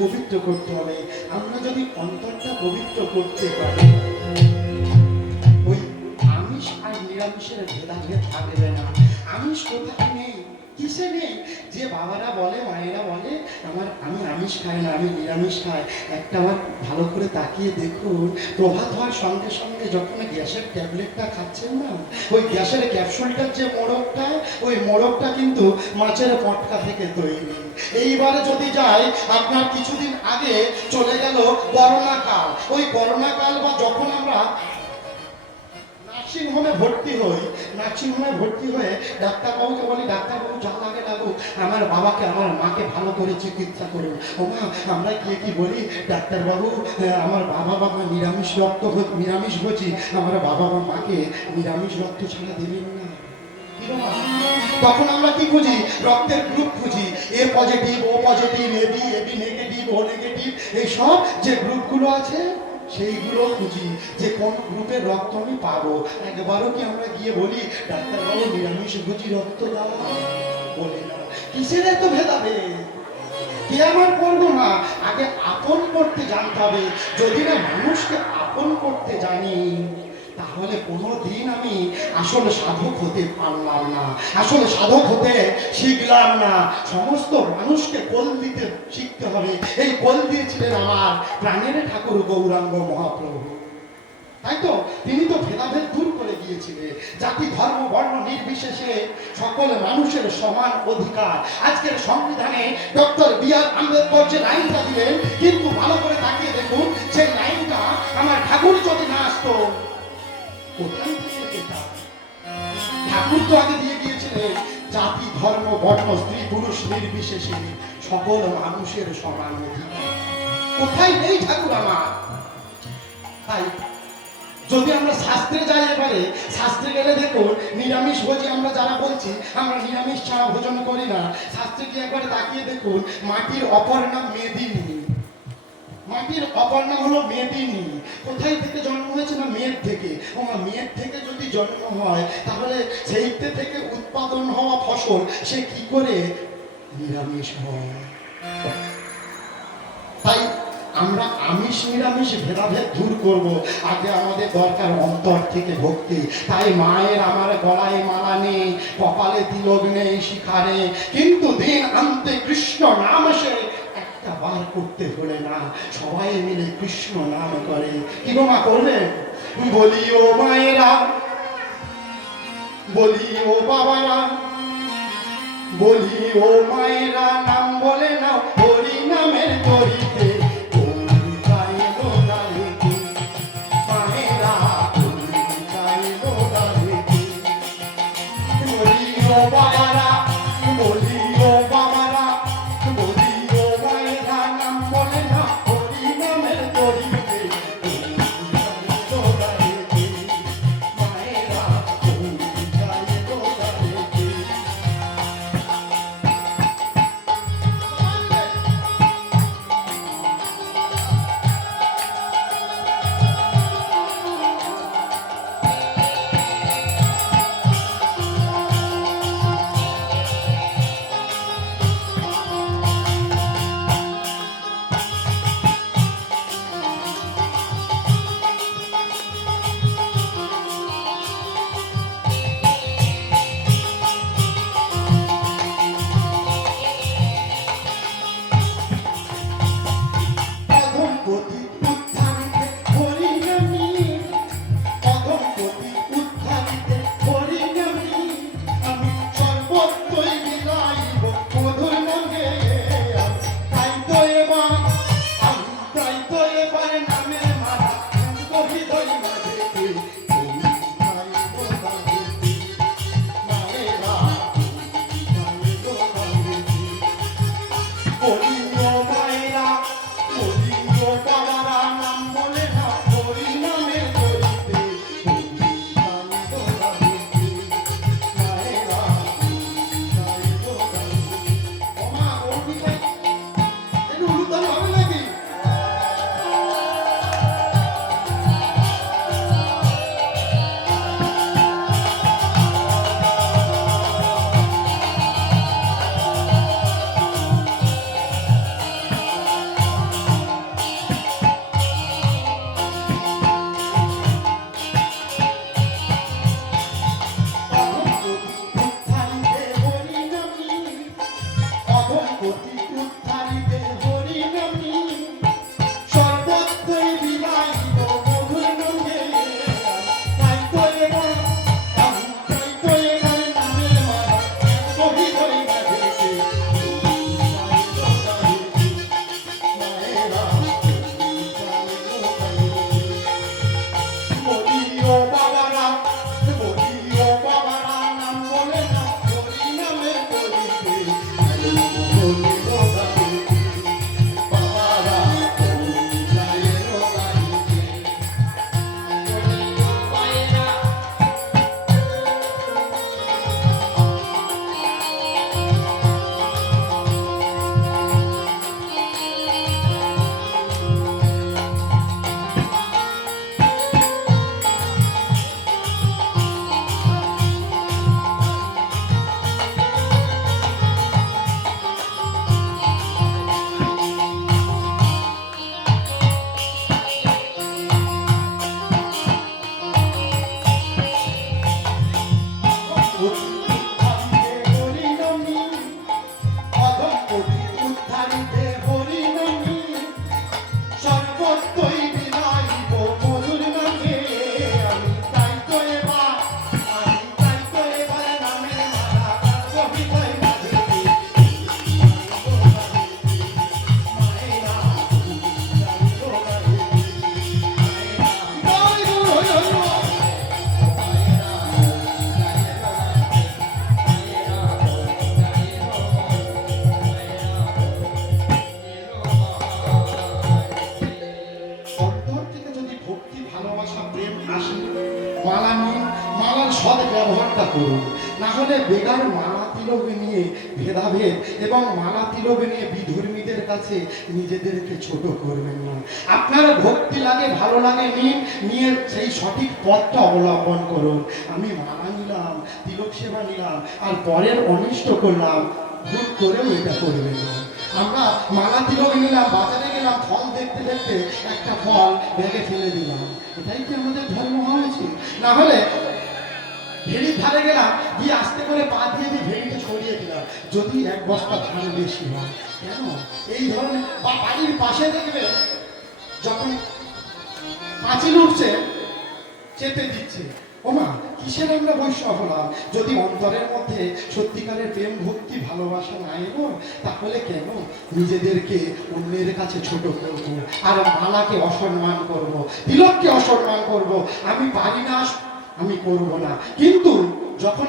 পবিত্র করতে হবে। আমরা যদি অন্তরটা পবিত্র করতে পারি, ওই আমিষ আর নিরামিষের ভেদাভেদ থাকবে না। আমিষ কোথায় নেই? কিসে নেই? যে বাবারা বলে, মায়েরা বলে, আমার, আমি আমিষ খাই না, আমি নিরামিষ খাই। একটা বার ভালো করে তাকিয়ে দেখুন, প্রভাত হওয়ার সঙ্গে সঙ্গে যখন গ্যাসের ট্যাবলেটটা খাচ্ছেন না, ওই গ্যাসের ক্যাপসুলটার যে মোড়কটা, ওই মোড়কটা কিন্তু মাছের পটকা থেকে তৈরি। এইবারে যদি যাই আপনার কিছুদিন আগে চলে গেল করোনা কাল। ওই করোনা কাল বা যখন আমরা নার্সিং হোমে ভর্তি হই নার্সিং হোমে ভর্তি হয়ে ডাক্তারবাবুকে বলি, ডাক্তারবাবু, যা লাগে লাগুক আমার বাবাকে, আমার মাকে ভালো করে চিকিৎসা করুন। ও মা আমরা গিয়ে কি বলি? ডাক্তারবাবু আমার বাবা বাবা নিরামিষ রক্ত নিরামিষ ভোজি আমার বাবা বা মাকে নিরামিষ রক্ত ছাড়া দেবেন না। কি তখন আমরা কি খুঁজি? রক্তের গ্রুপ খুঁজি। A positive O positive AB AB negative O negative এই সব যে গ্রুপগুলো আছে সেইগুলো খুঁজি যে কোন গ্রুপের রক্ত আমি পাবো। একবারও কি আমরা গিয়ে বলি ডাক্তারবাবু নিরামিষ ভুজি রক্ত দাও। বলি না। কিসের এত ভেদাবে কে আমার করব না? আগে আপন করতে জানতে হবে। যদি না মানুষকে আপন করতে জানি, তাহলে কোনো দিন আমি আসলে সাধক হতে পারলাম না। আসলে সাধক হতে শিখলাম না। সমস্ত মানুষকে কোল দিতে শিখতে হবে। এই কোল দিয়েছিলেন আমার প্রাণের ঠাকুর গৌরাঙ্গ মহাপ্রভু। তাই তো? তিনি তো ভেদাভেদ দূর করে গিয়েছিলেন জাতি, ধর্ম, বর্ণ নির্বিশেষে সকল মানুষের সমান অধিকার। আজকের সংবিধানে ডক্টর বি আর আম্বেদকর যে লাইনটা দিলেন, কিন্তু ভালো করে তাকিয়ে দেখুন, সেই লাইনটা আমার ঠাকুর যদি না আসতো? ঠাকুর তো আগে দিয়ে গিয়েছিলেন জাতি, ধর্ম, বর্ণ, স্ত্রী, পুরুষ নির্বিশেষে। সকল মানুষের সমান কোথায় নেই ঠাকুর আমার? তাই যদি আমরা শাস্ত্রে যাই এবারে, শাস্ত্রে গেলে দেখুন, নিরামিষ ভোজি আমরা যারা বলছি, আমরা নিরামিষ ছাড়া ভোজন করি না। শাস্ত্রে গিয়ে একবারে তাকিয়ে দেখুন, মাটির অপর নাম মেদিনী। মাটির অপর নাম হলো মেদিনী। কোথায় থেকে জন্ম হয়েছে না মেয়ের থেকে? ও মেয়ের থেকে যদি জন্ম হয়, তাহলে সেইতে থেকে উৎপাদন হওয়া ফসল সে কি করে নিরামিষ তাই আমরা আমিষ, নিরামিষ ভেদাভেদ দূর করব। আগে আমাদের দরকার অন্তর থেকে ভক্তি। তাই মায়ের আমার গলায় মালা নেই, কপালে তিলক নেই, শিখারে। কিন্তু দিন আনতে কৃষ্ণ নাম সে একটা বার করতে হলে না। সবাই মিলে কৃষ্ণ নাম করে। কি মা করবে? বলি ও মায়েরা বলি ও বাবারা বলি ও মায়েরা নাম বলে না হরি নামের তরিতে তিলকটা করুন না হলে বেগার মালা তিলক নিয়ে ভেদাভেদ এবং মালা তিলক নিয়ে বিধর্মীদের কাছে নিজেদেরকে ছোট করবেন না। আপনার ভক্তি লাগে, ভালো লাগে, নিন, নিয়ে সেই সঠিক পথটা অবলম্বন করুন। আমি মালা নিলাম, তিলক সেবা নিলাম, আর পরের অনিষ্ট করলাম, ভুল করেও এটা করবেন না। আমরা মালা তিলক নিলাম, বাজারে গেলাম, ফল দেখতে দেখতে একটা ফল ব্যাগে ফেলে দিলাম। এটাই কি আমাদের ধর্ম হয়েছে? না হলে ভেড়ির ধারে গেলাম, গিয়ে আস্তে করে পা দিয়ে দিয়ে ভেড়িটা ছড়িয়ে দিলাম। যদি এক বস্তা ধান বেশি হয়, কেন? এই ধরনের বা বাড়ির পাশে দেখবে যখন পাঁচিল উঠছে, চেপে দিচ্ছে। ওমা, কিসের আমরা বৈষ্ণব হলাম? যদি অন্তরের মধ্যে সত্যিকারের প্রেম, ভক্তি, ভালোবাসা না এলো তাহলে কেন নিজেদেরকে অন্যের কাছে ছোট করব? আর মালাকে অসম্মান করব? তিলককে অসম্মান করব? আমি পারি না আমি করব না। কিন্তু যখন